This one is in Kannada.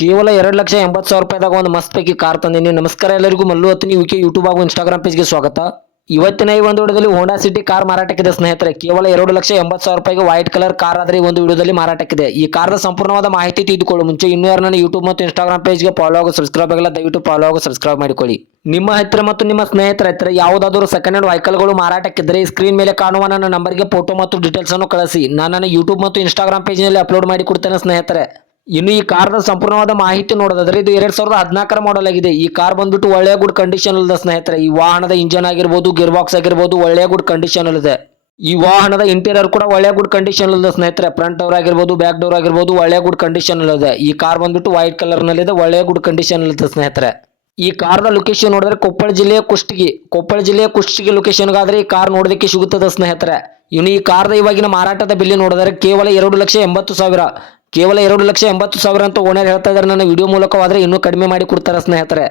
ಕೇವಲ 2,80,000 ಒಂದು ಮಸ್ತ್ ಪೈಕಿ ಕಾರ್ ತಂದಿನಿ. ನಮಸ್ಕಾರ ಎಲ್ಲರಿಗೂ, ಮಲ್ಲು ಹತ್ನಿ ಯುಕೆ ಯೂಟ್ಯೂಬ್ ಹಾಗೂ ಇನ್ಸ್ಟಾಗ್ರಾಮ್ ಪೇಜ್ಗೆ ಸ್ವಾಗತ. ಇವತ್ತಿನ ಈ ಒಂದು ವಿಡಿಯೋದಲ್ಲಿ ಹೋಂಡಾ ಸಿಟಿ ಕಾರ್ ಮಾರಾಟಕ್ಕಿದೆ ಸ್ನೇಹಿತರೆ. ಕೇವಲ 2,80,000 ವೈಟ್ ಕಲರ್ ಕಾರ್ ಆದರೆ ಈ ಒಂದು ವಿಡಿಯೋದಲ್ಲಿ ಮಾರಾಟಕ್ಕಿದೆ. ಈ ಕಾರ್ದ ಸಂಪೂರ್ಣವಾದ ಮಾಹಿತಿ ತಿಳಿದುಕೊಳ್ಳುವ ಮುಂಚೆ ಇನ್ನೂ ಯಾರು ನನ್ನ ಯೂಟ್ಯೂಬ್ ಮತ್ತು ಇನ್ಸ್ಟಾಗ್ರಾಮ್ ಪೇಜ್ಗೆ ಫಾಲೋ ಹಾಗೂ ಸಬ್ಸ್ಕ್ರೈಬ್ ಆಗಿಲ್ಲ, ದಯವಿಟ್ಟು ಫಾಲೋ ಹಾಗೂ ಸಬ್ಸ್ಕ್ರೈಬ್ ಮಾಡಿಕೊಳ್ಳಿ. ನಿಮ್ಮ ಹತ್ತಿರ ಮತ್ತು ನಿಮ್ಮ ಸ್ನೇಹಿತರ ಹತ್ತಿರ ಯಾವುದಾದರೂ ಸೆಕೆಂಡ್ ಹ್ಯಾಂಡ್ ವೆಹಿಕಲ್ಗಳು ಮಾರಾಟಕ್ಕಿದ್ದರೆ ಸ್ಕ್ರೀನ್ ಮೇಲೆ ಕಾಣುವ ನನ್ನ ನಂಬರ್ಗೆ ಫೋಟೋ ಮತ್ತು ಡೀಟೇಲ್ಸ್ ಅನ್ನು ಕಳಿಸಿ. ನಾನು ನನ್ನ ಯೂಟ್ಯೂಬ್ ಮತ್ತು ಇನ್ಸ್ಟಾಗ್ರಾಮ್ ಪೇಜ್ನಲ್ಲಿ ಅಪ್ಲೋಡ್ ಮಾಡಿ ಕೊಡ್ತೇನೆ ಸ್ನೇಹಿತರೆ. ಇನ್ನು ಈ ಕಾರ್ದ ಸಂಪೂರ್ಣವಾದ ಮಾಹಿತಿ ನೋಡೋದಾದ್ರೆ ಇದು 2014 ಮಾಡೆಲ್ ಆಗಿದೆ. ಈ ಕಾರ್ ಬಂದ್ಬಿಟ್ಟು ಒಳ್ಳೆಯ ಗುಡ್ ಕಂಡೀಷನ್ ಇದೆ ಸ್ನೇಹಿತರೆ. ಈ ವಾಹನದ ಇಂಜನ್ ಆಗಿರ್ಬೋದು, ಗೇರ್ ಬಾಕ್ಸ್ ಆಗಿರ್ಬೋದು, ಒಳ್ಳೆಯ ಗುಡ್ ಕಂಡೀಷನ್ ಇದೆ. ಈ ವಾಹನದ ಇಂಟೀರಿಯರ್ ಕೂಡ ಒಳ್ಳೆಯ ಗುಡ್ ಕಂಡೀಷನ್ ಇದೆ ಸ್ನೇಹಿತರೆ. ಫ್ರಂಟ್ ಡೋರ್ ಆಗಿರ್ಬೋದು, ಬ್ಯಾಕ್ ಡೋರ್ ಆಗಿರ್ಬೋದು, ಒಳ್ಳೆಯ ಗುಡ್ ಕಂಡೀಷನ್ ಇದೆ. ಈ ಕಾರ್ ಬಂದ್ಬಿಟ್ಟು ವೈಟ್ ಕಲರ್ ನಲ್ಲಿ ಇದೆ, ಒಳ್ಳೆಯ ಗುಡ್ ಕಂಡೀಷನ್ ಇದೆ ಸ್ನೇಹಿತರೆ. ಈ ಕಾರ್ದ ಲೊಕೇಶನ್ ನೋಡಿದ್ರೆ ಕೊಪ್ಪಳ ಜಿಲ್ಲೆಯ ಕುಷ್ಟಗಿ ಲೊಕೇಶನ್ಗಾದ್ರೆ ಈ ಕಾರ್ ನೋಡೋದಕ್ಕೆ ಸಿಗುತ್ತದೆ ಸ್ನೇಹಿತರೆ. ಇನ್ನು ಈ ಕಾರ್ದ ಇವಾಗಿನ ಮಾರಾಟದ ಬೆಲೆ ನೋಡಿದರೆ ಕೇವಲ 2,80,000 ಅಂತ ಓನರ್ ಹೇಳ್ತಾ ಇದ್ದಾರೆ. ನನ್ನ ವಿಡಿಯೋ ಮೂಲಕವಾದ್ರೆ ಇನ್ನೂ ಕಡಿಮೆ ಮಾಡಿ ಕೊಡ್ತಾರೆ ಸ್ನೇಹಿತರೆ.